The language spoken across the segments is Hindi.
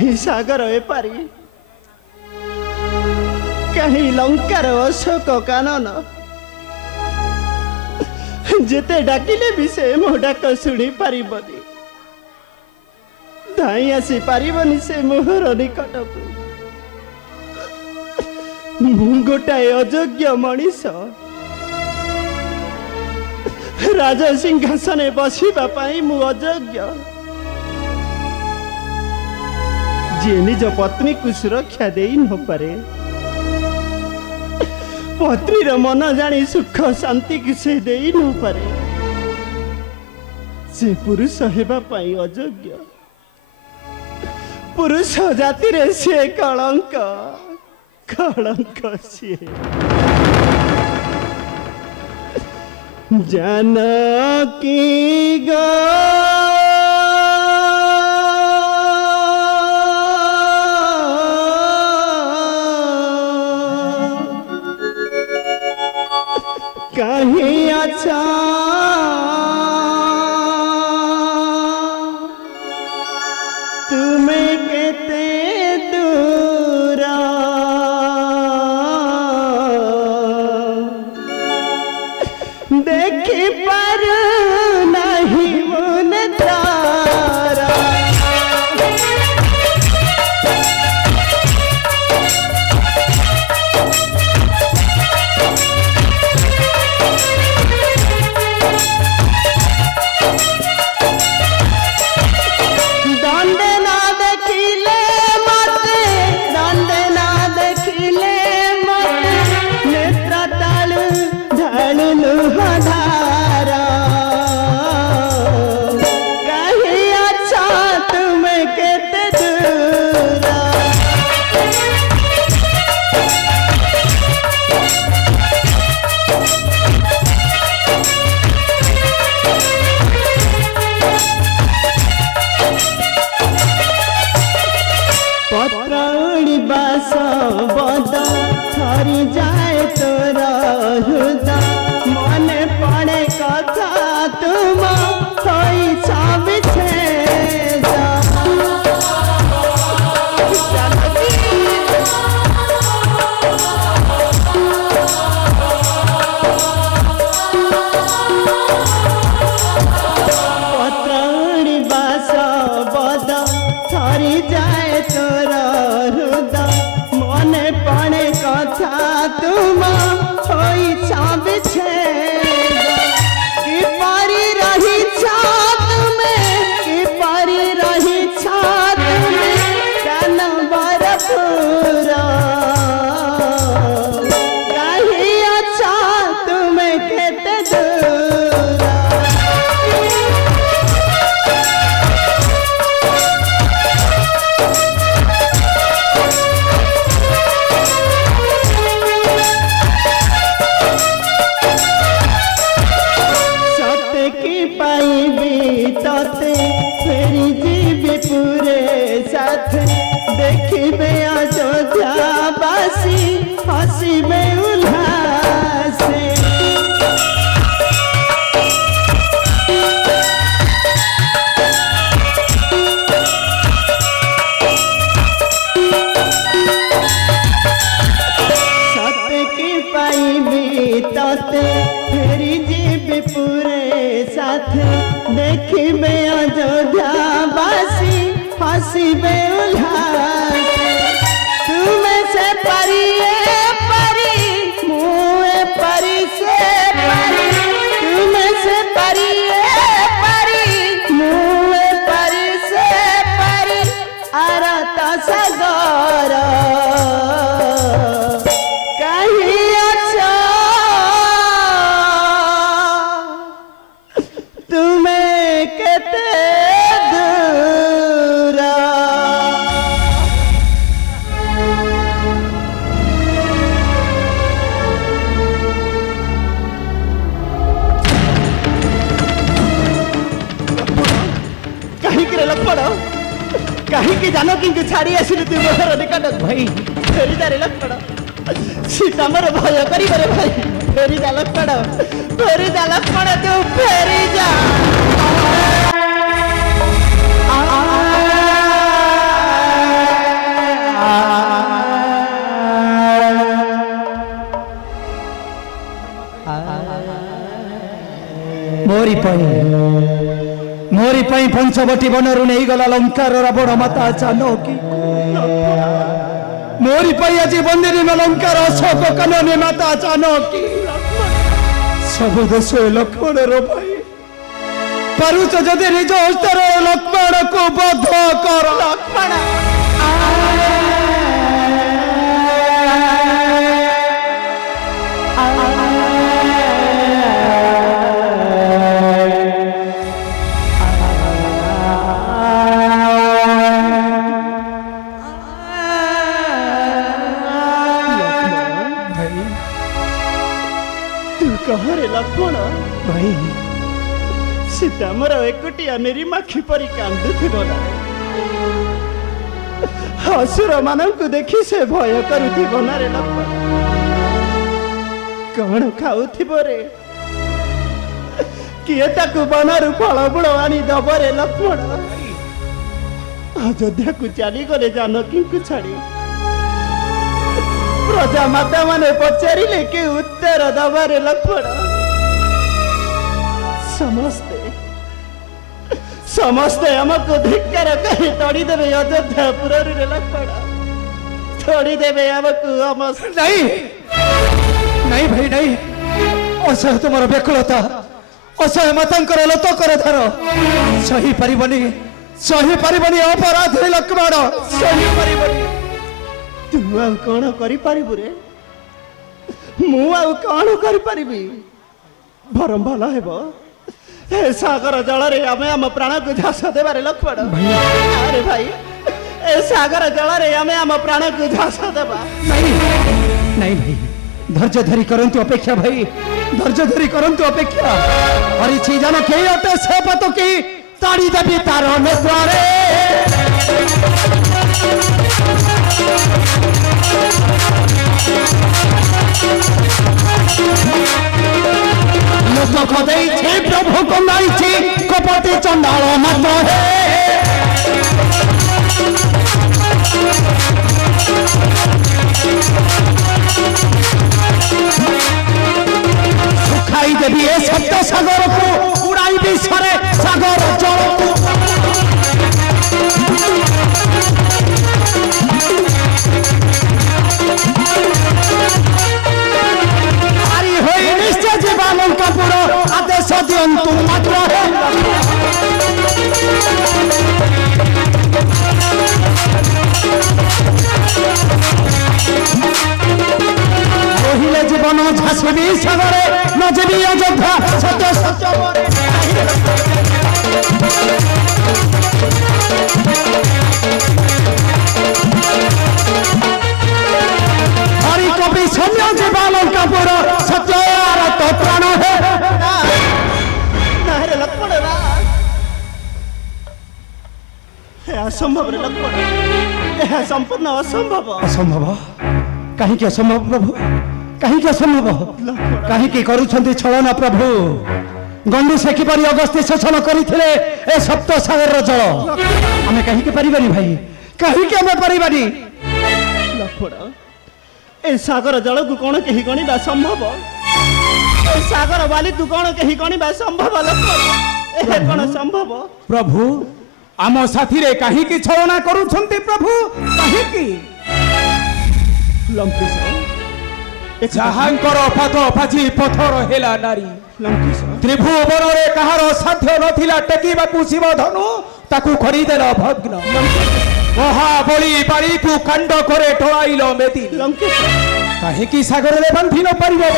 कहीं सागर एपारी कहीं लंकार अशोक कानन जेते डाकिले भी से मो डाक शुणी पारिबनी धाई आसी पारिबनी से मोहर निकट को मु गोटाए अयोग्य मनीष राज सिंहासन बसवा मु अयोग्य जी निज पत्नी को सुरक्षा दे न पारे पत्नी मन जानी सुख शांति की से दे न पारे से पुरुष हेबाई अयोग्य पुरुष जाति रे से कलंक कलंक सी जानकी गा कहीं अच्छा तुम्हें कहते दूरा देखी पर नहीं मुन तारा कहीं जानकी को छाड़ी आसिलु तु मोर निकट भाई फेरी जा लक्ष्मण सीता मोर भय कर भाई फेरी जा लक्ष्मण तू फेरी जा मोरी पई पंचवटी बनरू नहीं गला लंकार रावण माता जानकी मोरी पई आज बंदिनी में लंकार अशोक कननी माता जानकी सब दोष लक्ष्मण रो भाई पारुच जदि निज हस्तर लक्ष्मण को बध कर लक्ष्मण लक्ष्मण भाई सीता मोर एकुटिया निरीमाखी परी कांदुथिबो ना असुर मानंकु देखि से भय करुथिबो ना रे लक्ष्मण कौन खाउथिबो रे किए ताकु बनरु फल बुड़ आनी दब रे लक्ष्मण अयोध्या को चली गले जानकी को छाड़ी प्रजा माता माने पचारिले कि उत्तर दबारे लक्ष्मण समस्ते समस्ते हमको धिक्कार करी तोड़ी देवे अयोध्यापुर रे लक्ष्मण तोड़ी देवे हमको हम नहीं नहीं भाई नहीं असह तुमर बेकुलता असह मातांकर लतकर धार सही परिबनी अपराध रे लक्ष्मण सही परिबनी तू आ कौन करि पारिबु रे मु आ कौन करि पारिबी भरम भला हेबो ए सागर जल रे आमे हम प्राण को झास देबारे लक्ष्मण अरे भाई ए सागर जल रे आमे हम प्राण को झास देबा नहीं नहीं भाई धैर्य धरी करंतु अपेक्षा भाई धैर्य धरी करंतु अपेक्षा हरि छी जान के अटे से पतो की ताड़ी देबी तार अनुद्वारे लोक खदेई छे प्रभु को नाई छी कपटी चंडाल मत हे सुखाई देवी ए सप्त सागर को उड़ाई भी सरे सागर जल को आरी होई निश्चय जीवन का पूरा आदेश दियंतु मात्र है जीवन झांसबी सागरे न जीवी अयोध्या सत्य सत्य हरि कवि सौम्य जीवन कपूर सत्य तो प्राण है लक्ष्मण असंभव रे लक्ष्मण संपूर्ण असंभव असंभव कहीं असंभव प्रभु कहीं असंभव कहीं करुछंती छलना प्रभु गंडू से किपरि अगस्त्य शोषण करथिले ए सप्त सागर जल आमे कहीं परिबानी भाई कहीं आमे परिबानी लक्ष्मण ए सागर जल को कोन कहीं गणिबा संभव ए सागर वाली तू कोन कहीं गणिबा संभव लक्ष्मण ए कोन संभव प्रभु आम साथी रे कहीं छलना करुछंती प्रभु कहीं लंकेश जहांकर पथ पाची पथर हेला नारी त्रिभुवन रे कहार साध्य नथिला टेकिबाकू शिव धनु ताकू खरीदेल भग्न महाबली बाड़ी को कांड करे ढोळाइल मेदी काहे की सागर रे बांधी न परिबो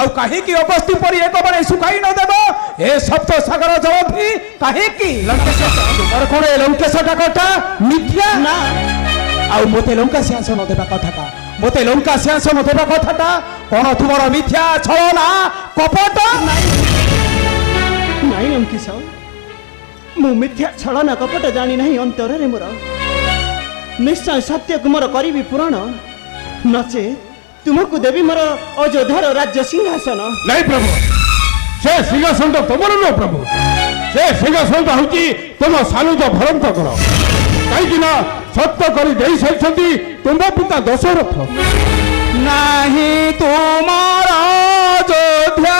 आउ काहे की अवस्थी परि एक बारे सुखाई न देबो ए सप्त सागर जलधि काहे की लंकेश तोर कोने लंकेश डाकटा मिथ्या ना आउ मोते लंका सिंहासन देबा कथाटा मोते लंका सिंहासन देबा कथाटा कोन तुमर मिथ्या छलना कपट नहीं लंकेश मु मिथ्या छलना कपट जानी नहीं अंतर रे मोर निश्चय सत्य को मोर करीबी पुराण नचे तुमको देवी मोर अयोध्यार राज्य सिंहासन नहीं प्रभु से सिंहासन तो तुमर न प्रभु से सिंहासन होची तुम सानुज भरंत कर कहीं सत्य कर दे सारी तुम पिता दशरथ नहीं तुमार अयोध्या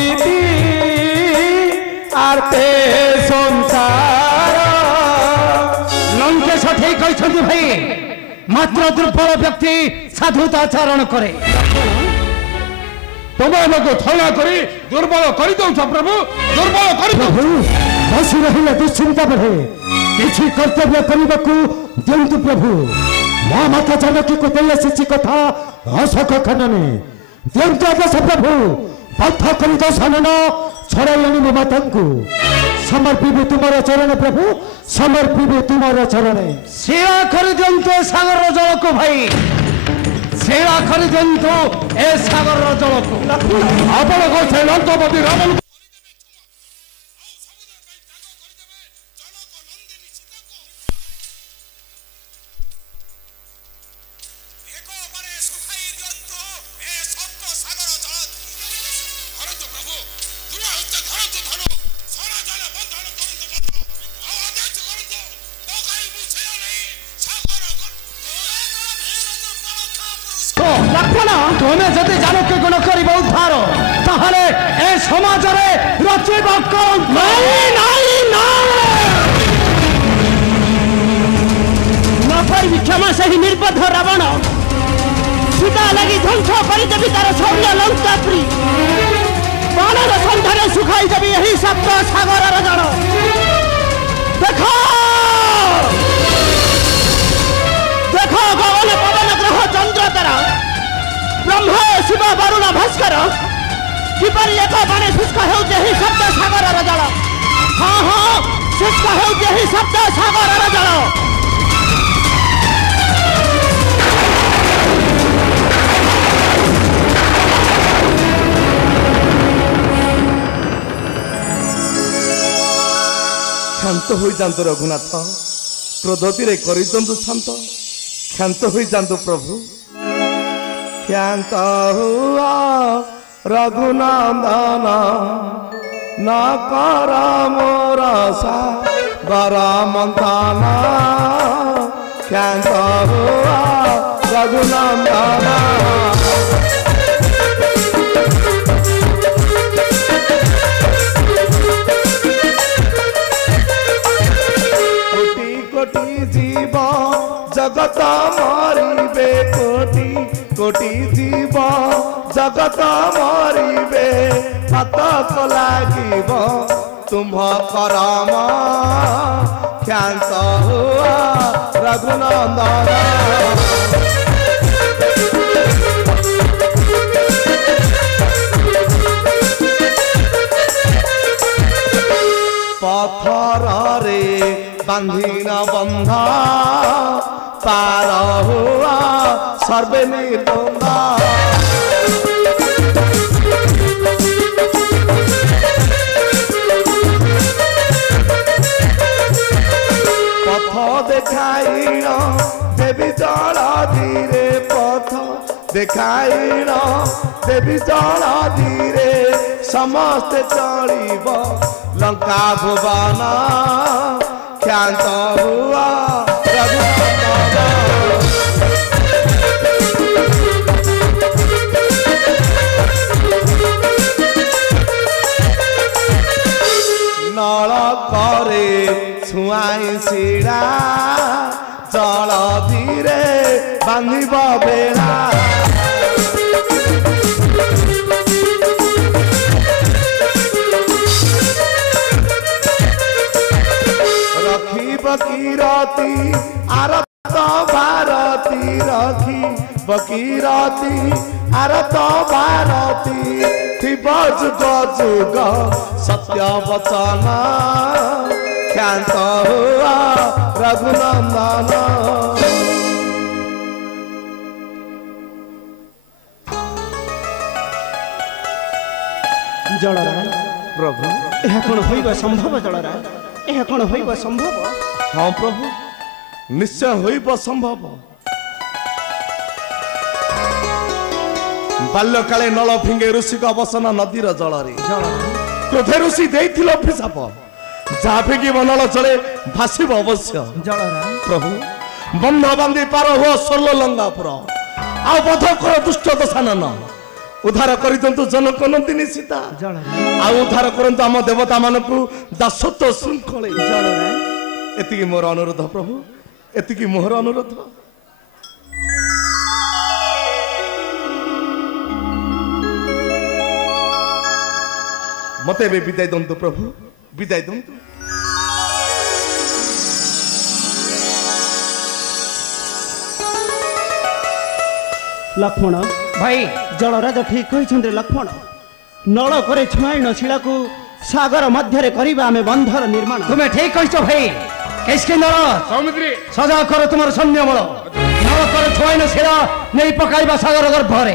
প্রীতি আর তে সংসার লঙ্কেশ ঠিক କହିଛନ୍ତି ভাই মাত্র দুর্বল ব্যক্তি সাধুতা আচরণ করে তোমাকে ছলনা କରି ଦୁର୍ବଳ କରିଦେଉଛ ପ୍ରଭୁ ଦୁର୍ବଳ କରିଦେଉଛ ପ୍ରଭୁ ବସି ରହିଲେ ଦୁଶ୍ଚିନ୍ତା ବଢ଼େ କିଛି କର୍ତ୍ତବ୍ୟ କରିବାକୁ ଦିଅନ୍ତୁ ପ୍ରଭୁ ମୋ ମାତା ଜାନକୀକୁ ଦେଇ ଆସିଛି କଥା ଅଶୋକ ଖଣ୍ଡନେ ଦିଅନ୍ତୁ ଆଦେଶ ପ୍ରଭୁ ପଥ କରି ଦୋଷାନନ ଛଡ଼ାଇ ଆଣି ମୋ ମାତାଙ୍କୁ ସମର୍ପିବି ତୁମର ଚରଣ ପ୍ରଭୁ ସମର୍ପିବି ତୁମର ଚରଣେ ସେବା କରିଦିଅନ୍ତୁ ଏ ସାଗରର ଜଳକୁ ଭାଇ ସେବା କରିଦିଅନ୍ତୁ ଏ ସାଗରର ଜଳକୁ ଆପଣଙ୍କ ସେ ଲଙ୍କପତି ରାବଣ ତୁମେ ଯଦି ଜାନକୀ ଗୁଣ କରିବ ଉଦ୍ଧାର ତାହେଲେ ଏ ସମାଜରେ ରଚିବ ନ ପାଇବି କ୍ଷମା ସେହି ନିର୍ବୋଧ ରାବଣ ସୀତା ଲାଗି ଧ୍ୱଂସ କରିଦେବି ତାର ସୌମ୍ୟ ଲଙ୍କାପୁରୀ ବାଣର ସନ୍ଧାରେ ଶୁଖାଇ ଦେବି ଏହି ସପ୍ତ ସାଗରର ଜଳ ଦେଖ ଦେଖ ଗଗନ ପବନ ଗ୍ରହ ଚନ୍ଦ୍ର ତାରା ବ୍ରହ୍ମ ଶିବ ବରୁଣ ଭାସ୍କର କିପରି ଏକ ବାଣେ ଶୁଷ୍କ ହେଉଛି ଏହି ଶବ୍ଦ ସାଗରର ଜଳ ହଁ ହଁ ଶୁଷ୍କ ହେଉଛି ଏହି ଶବ୍ଦ ସାଗରର ଜଳ କ୍ଷାନ୍ତ ହୋଇଯାନ୍ତୁ ରଘୁନାଥ କ୍ରୋଧତିରେ କରିଦିଅନ୍ତୁ ଶାନ୍ତ କ୍ଷାନ୍ତ ହୋଇଯାନ୍ତୁ ପ୍ରଭୁ କ୍ଷାନ୍ତ ହୁଆ ରଘୁନନ୍ଦନ ନ କର ମୋର ସାଗର ମନ୍ଥନ କ୍ଷାନ୍ତ ହୁଆ ରଘୁନନ୍ଦନ কোটি জীব জগত মরিবে কোটি কোটি জীব জগত মরিবে পাতক লাগিব তুম্ভ করম ক্ষান্ত হুয়া রঘুনন্দন পথরে বান্ধিন বন্ধ পার হুয়া সর্বে নির্বন্ধ পথ দেখাইন দেবী জল ধীরে পথ দেখাইন দেবী জল ধীরে সমস্তে চলিব লঙ্কা ভুবন କ୍ଷାନ୍ତ ହୁଆ ରଘୁନନ୍ଦନ ନଳକରେ ଛୁଆଇଁ ଶିଡ଼ା ଜଳ ଧୀରେ ବାନ୍ଧିବ ବେଳା বকিরতি আরত ভারতী রখি বকিরতি আরত ভারতী থিব যুগ যুগ সত্য বচন ক্ষান্ত হুয়া রঘুনন্দন ଜଳରାୟ প্রভু ଏହା କ'ଣ ହୋଇବା ସମ୍ଭବ ଜଳରାୟ ଏହା କ'ଣ ହୋଇବା ସମ୍ଭବ ହଁ ପ୍ରଭୁ ନିଶ୍ଚୟ ହୋଇବ ସମ୍ଭବ ବାଲ୍ୟକାଳେ ନଳ ଫିଙ୍ଗେ ଋଷିକ ଅବସନ ନଦୀର ଜଳରେ କ୍ରୋଧେ ଋଷି ଦେଇଥିଲ ଅଭିଶାପ ଯାହା ଫିଙ୍ଗିବ ନଳ ଜଳେ ଭାସିବ ଅବଶ୍ୟ ଜଳରାୟ ପ୍ରଭୁ ବନ୍ଧ ବାନ୍ଧି ପାର ହୁଅ ସ୍ୱର୍ଣ୍ଣ ଲଙ୍ଗାପୁର ଆଉ ବଧ କର ଦୁଷ୍ଟ ଦଶାନନ उद्धार कर जनक नंदिनी सीता आ उद्धार करंतु आम देवता मानकु दासत्व श्रृंखल एतिकी मोर अनुरोध प्रभु एतिकी मोर अनुरोध मते विदाय दंतु प्रभु विदाय दंतु लक्ष्मण भाई जलराज ठीक कहते लक्ष्मण नल करे छुआईन शिला को सागर मध्य करवा आम बंधर निर्माण तुम्हें ठीक कह भाई कैसे नल सौमित्री सजा कर तुम सैन्य बल नल कर छुआईन शिला नहीं पकाइबा सागर गर्भरे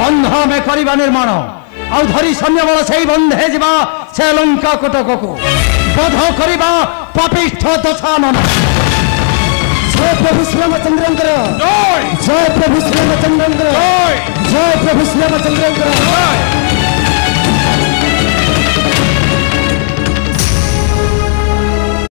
बंध में करवा निर्माण आ धरी सैन्य बल से बंधे जा से लंका कटक को बध करवा पापिष्ठ दशानन जय प्रभु श्री रामचंद्र जय प्रभु श्री रामचंद्र जय प्रभु श्री रामचंद्र